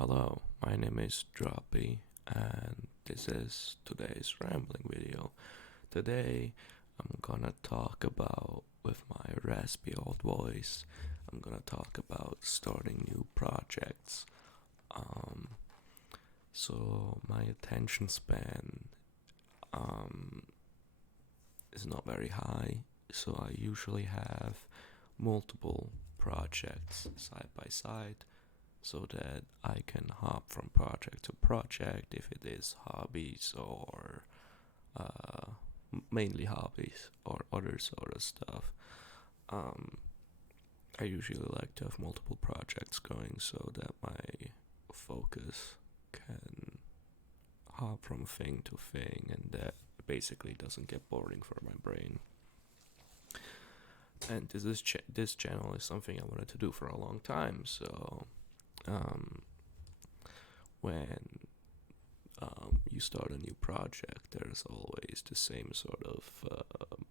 Hello, my name is Droppy, and this is today's rambling video. Today, I'm gonna talk about, with my raspy old voice, I'm gonna talk about starting new projects. Um, my attention span um, is not very high, so I usually have multiple projects side by side so that I can hop from project to project if it is hobbies or uh, mainly hobbies or other sort of stuff. Um, I usually like to have multiple projects going so that my focus can hop from thing to thing and that basically doesn't get boring for my brain. And this channel is something I wanted to do for a long time, so um, when you start a new project, there's always the same sort of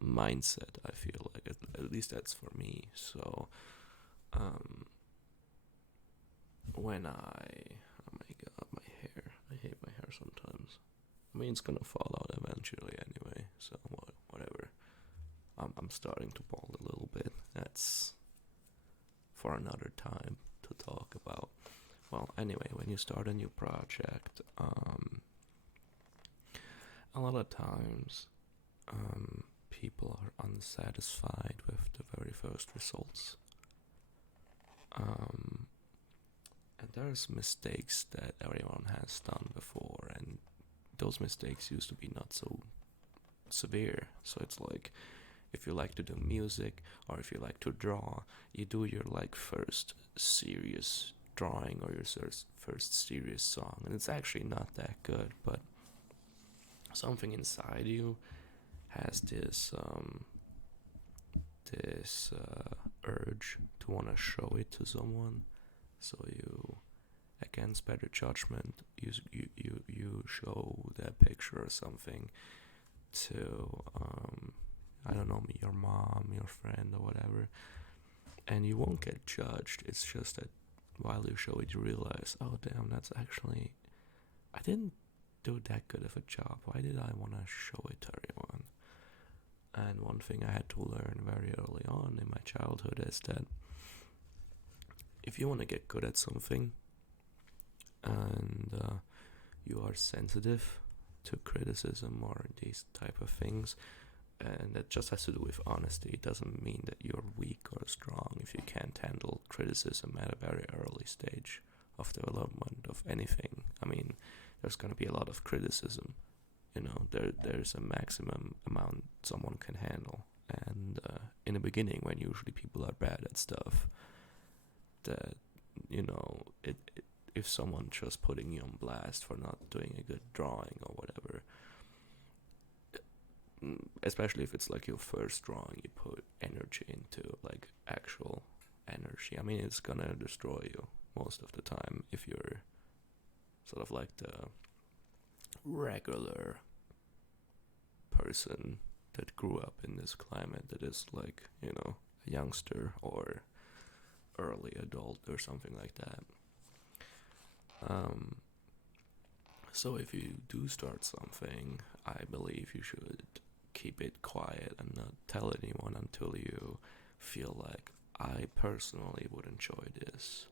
mindset. I feel like at least that's for me. So um, when oh my god, my hair! I hate my hair sometimes. I mean, it's gonna fall out eventually anyway. So whatever. I'm starting to bald a little bit. That's for another time to talk about. Well, anyway, when you start a new project, a lot of times people are unsatisfied with the very first results. Um, and there's mistakes that everyone has done before, and those mistakes used to be not so severe. So it's like if you like to do music or if you like to draw, you do your like first serious drawing or your first serious song, and it's actually not that good, but something inside you has this urge to want to show it to someone. So you, against better judgment, you show that picture or something to I don't know, your mom, your friend, or whatever, and you won't get judged. It's just that while you show it, you realize, oh damn, that's actually, I didn't do that good of a job. Why did I want to show it to everyone? And one thing I had to learn very early on in my childhood is that if you want to get good at something and you are sensitive to criticism or these type of things, and that just has to do with honesty. It doesn't mean that you're weak or strong if you can't handle criticism at a very early stage of development of anything. I mean, there's going to be a lot of criticism. There's a maximum amount someone can handle. And in the beginning, when usually people are bad at stuff, that, if someone just putting you on blast for not doing a good drawing or whatever, especially if it's like your first drawing, you put energy into, like actual energy. I mean, it's gonna destroy you most of the time if you're sort of like the regular person that grew up in this climate that is like, a youngster or early adult or something like that. So if you do start something, I believe you should keep it quiet and not tell anyone until you feel like, I personally would enjoy this.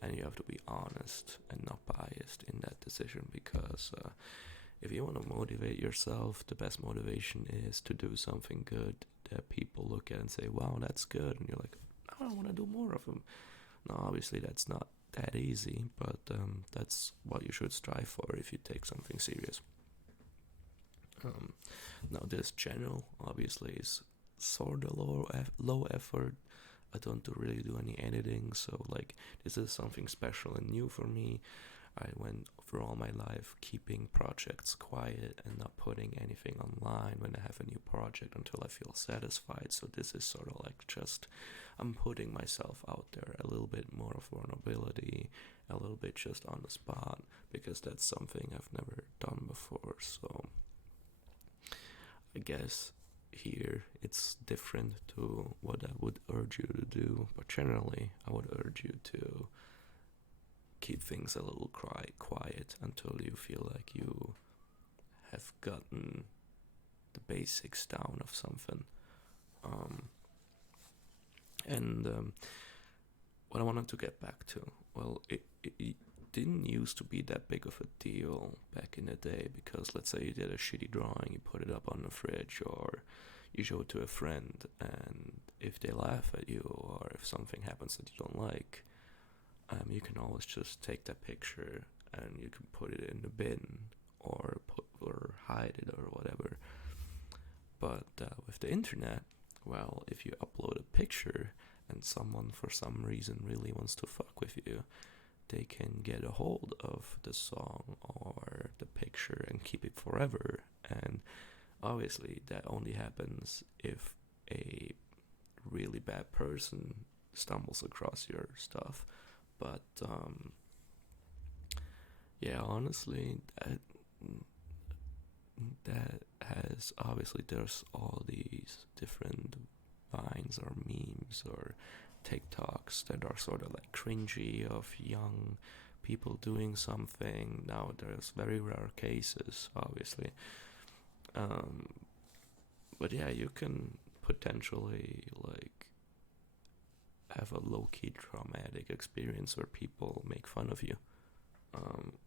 And you have to be honest and not biased in that decision, because if you want to motivate yourself, the best motivation is to do something good that people look at and say, wow, that's good. And you're like, I want to do more of them. Now, obviously, that's not that easy, but that's what you should strive for if you take something serious. Now, this channel obviously is sort of low effort. I don't really do any editing, so like this is something special and new for me. I went through all my life keeping projects quiet and not putting anything online when I have a new project until I feel satisfied. So this is sort of like just, I'm putting myself out there, a little bit more of vulnerability, a little bit just on the spot, because that's something I've never done before. So I guess here it's different to what I would urge you to do, but generally I would urge you to keep things a little quiet until you feel like you have gotten the basics down of something. And what I wanted to get back to, well, it didn't used to be that big of a deal back in the day, because let's say you did a shitty drawing, you put it up on the fridge, or you show it to a friend, and if they laugh at you, or if something happens that you don't like, you can always just take that picture and you can put it in the bin, or hide it or whatever. But with the internet, well, if you upload a picture and someone for some reason really wants to fuck with you, they can get a hold of the song or the picture and keep it forever. And obviously that only happens if a really bad person stumbles across your stuff. But yeah, honestly, that has, obviously there's all these different vines or memes or TikToks that are sort of like cringy, of young people doing something. Now there's very rare cases, obviously, but yeah, you can potentially like have a low-key traumatic experience where people make fun of you,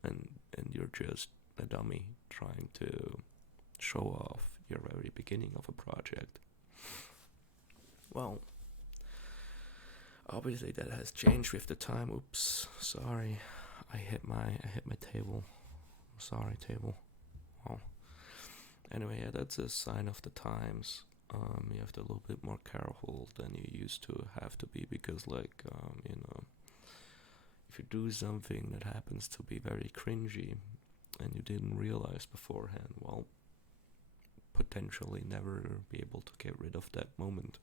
and you're just a dummy trying to show off your very beginning of a project. Well, obviously that has changed with the time. Oops, sorry, I hit my table. Sorry, table. Well, anyway, yeah, that's a sign of the times. You have to be a little bit more careful than you used to have to be, because like, if you do something that happens to be very cringy and you didn't realize beforehand, well, potentially never be able to get rid of that moment.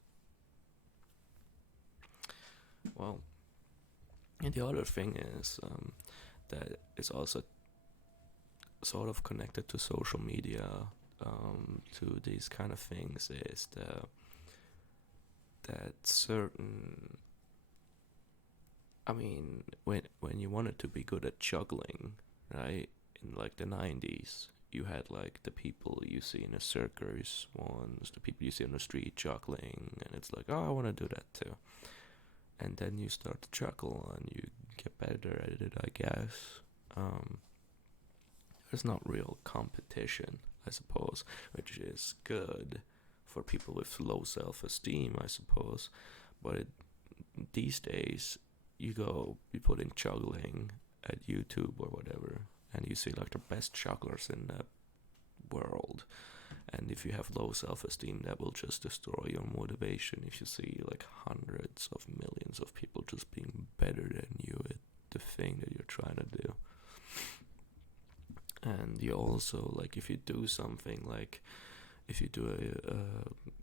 Well, and the other thing is that it's also sort of connected to social media, to these kind of things, is that certain, I mean, when you wanted to be good at juggling, right, in like the 90s, you had like the people you see in a circus ones, the people you see on the street juggling, and it's like, oh, I want to do that too. And then you start to juggle and you get better at it, I guess. There's not real competition, I suppose, which is good for people with low self-esteem, I suppose. But these days, you put in juggling at YouTube or whatever, and you see like the best jugglers in the world. And if you have low self-esteem, that will just destroy your motivation. If you see like hundreds of millions of people just being better than you at the thing that you're trying to do. And you also, like, if you do something, like if you do a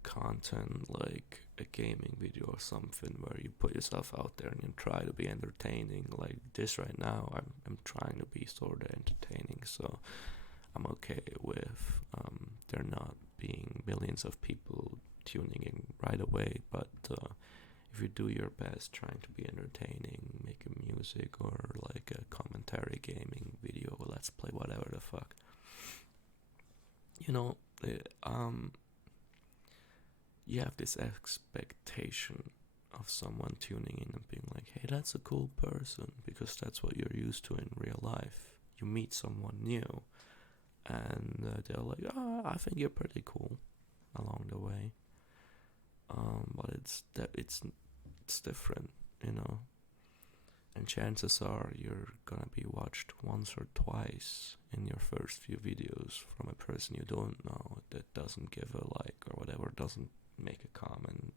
content like a gaming video or something where you put yourself out there and you try to be entertaining, like this right now, I'm trying to be sort of entertaining, so I'm okay with there not being millions of people tuning in right away. But if you do your best trying to be entertaining, making music or like a commentary gaming video, let's play, whatever the fuck, you have this expectation of someone tuning in and being like, hey, that's a cool person, because that's what you're used to in real life. You meet someone new and they're like, oh, I think you're pretty cool along the way. But it's different, and chances are you're gonna be watched once or twice in your first few videos from a person you don't know, that doesn't give a like or whatever, doesn't make a comment,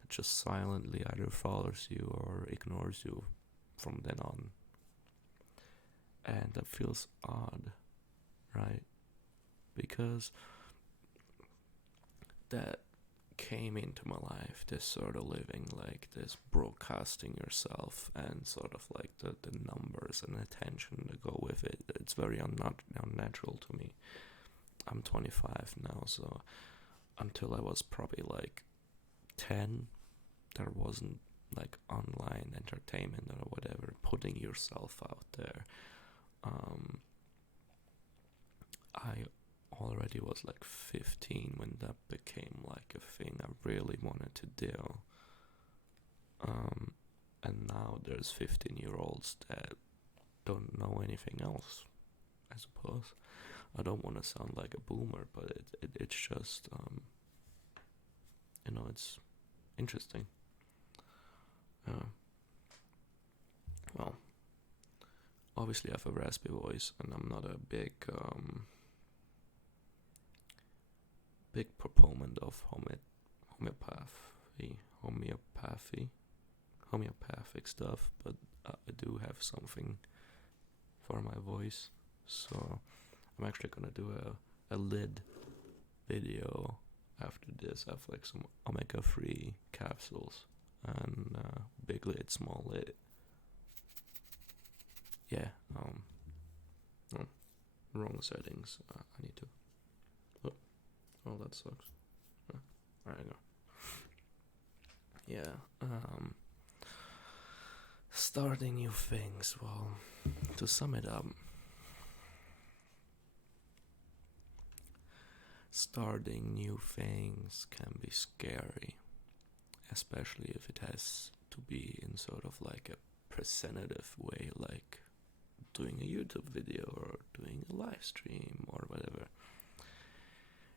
that just silently either follows you or ignores you from then on. And that feels odd, right? Because that came into my life, this sort of living, like this broadcasting yourself, and sort of like the numbers and attention that go with it. It's very unnatural to me. I'm 25 now, so until I was probably like 10, there wasn't like online entertainment or whatever, putting yourself out there. I already was like 15 when that became like a thing I really wanted to do. And now there's 15-year-olds that don't know anything else, I suppose. I don't want to sound like a boomer, but it's just, it's interesting. Well, obviously I have a raspy voice, and I'm not a big proponent of homeopathic stuff, but I do have something for my voice, so I'm actually gonna do a lid video after this. I have like some omega-3 capsules and big lid, small lid. Yeah, wrong settings. I need to. Oh, that sucks. There you go. Yeah. Starting new things. Well, to sum it up, starting new things can be scary, especially if it has to be in sort of like a presentative way, like doing a YouTube video or doing a live stream or whatever.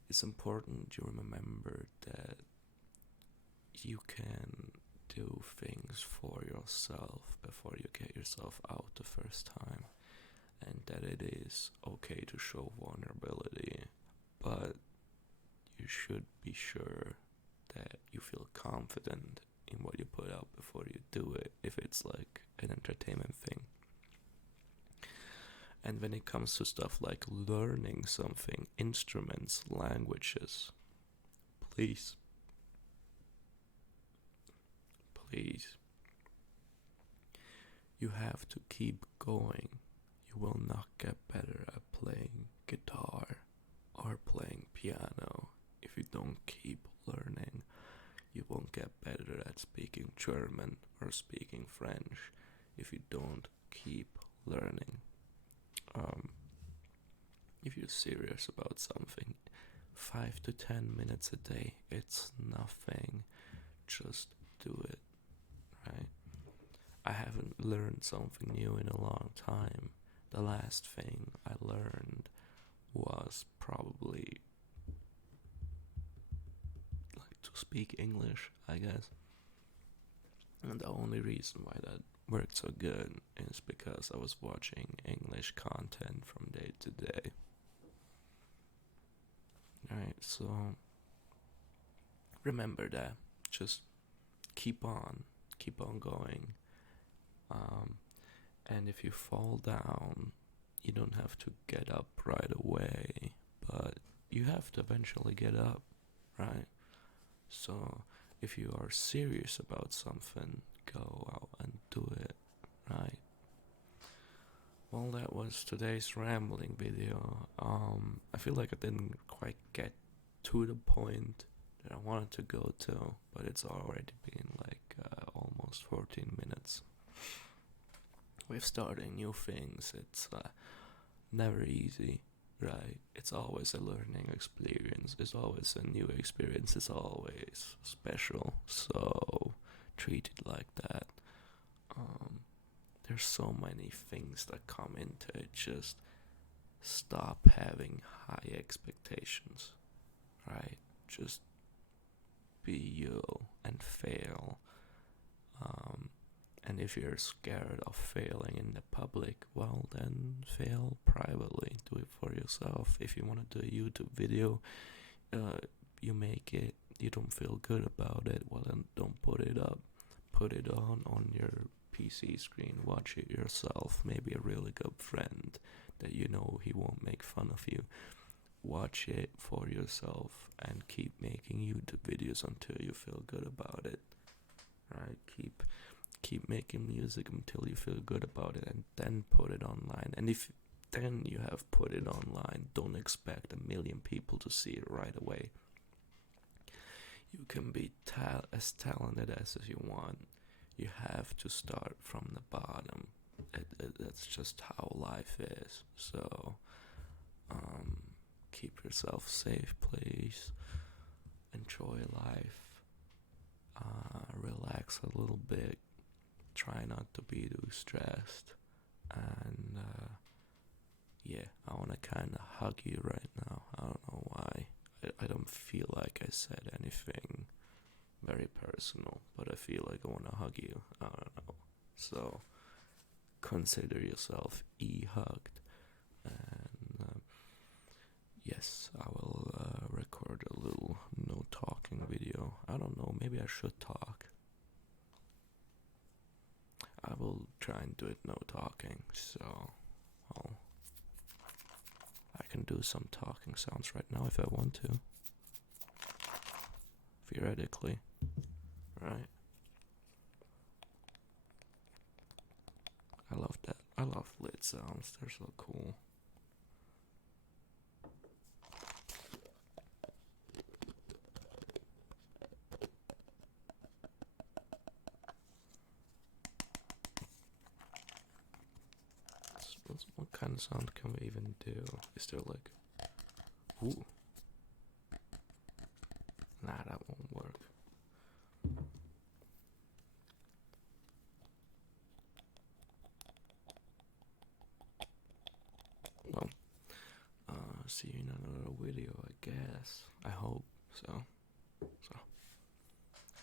It's important you remember that you can do things for yourself before you get yourself out the first time, and that it is okay to show vulnerability, but you should be sure that you feel confident in what you put out before you do it, if it's like an entertainment thing. And when it comes to stuff like learning something, instruments, languages, please, you have to keep going. You will not get better at playing guitar or playing piano if you don't keep learning. You won't get better at speaking German or speaking French if you don't keep learning. If you're serious about something, 5 to 10 minutes a day, it's nothing. Just do it, right? I haven't learned something new in a long time. The last thing I learned was probably like to speak English, I guess. And the only reason why that worked so good is because I was watching English content from day to day. Alright, so remember that. Just keep on going. And if you fall down, you don't have to get up right away, but you have to eventually get up, right? So if you are serious about something, go out and do it, right? Well, that was today's rambling video. I feel like I didn't quite get to the point that I wanted to go to, but it's already been like almost 14 minutes. With starting new things, it's never easy, right? It's always a learning experience. It's always a new experience. It's always special. So treat it like that. There's so many things that come into it. Just stop having high expectations, right? Just be you and fail. And if you're scared of failing in the public, well, then fail privately. Do it for yourself. If you want to do a YouTube video, you make it, you don't feel good about it, well, then don't put it up. Put it on your PC screen. Watch it yourself. Maybe a really good friend that you know he won't make fun of you. Watch it for yourself and keep making YouTube videos until you feel good about it. Right? Keep making music until you feel good about it, and then put it online. And if then you have put it online, don't expect 1 million people to see it right away. You can be as talented as you want. you have to start from the bottom. That's just how life is. So keep yourself safe, please. Enjoy life. Relax a little bit. Try not to be too stressed. And yeah, I want to kind of hug you right now. I don't know why. I don't feel like I said anything very personal, but I feel like I want to hug you. I don't know. So consider yourself hugged. And yes, I will record a little no talking video. I don't know, maybe I should talk. I will try and do it no talking, so well, I can do some talking sounds right now if I want to. Theoretically, right? I love that. I love lid sounds, they're so cool. What kind of sound can we even do? Is there like... Ooh. Nah, that won't work. Well, see you in another video, I guess. I hope so. So,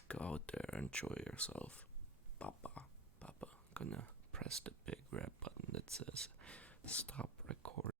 go out there, enjoy yourself. Papa, gonna press the big red button that says stop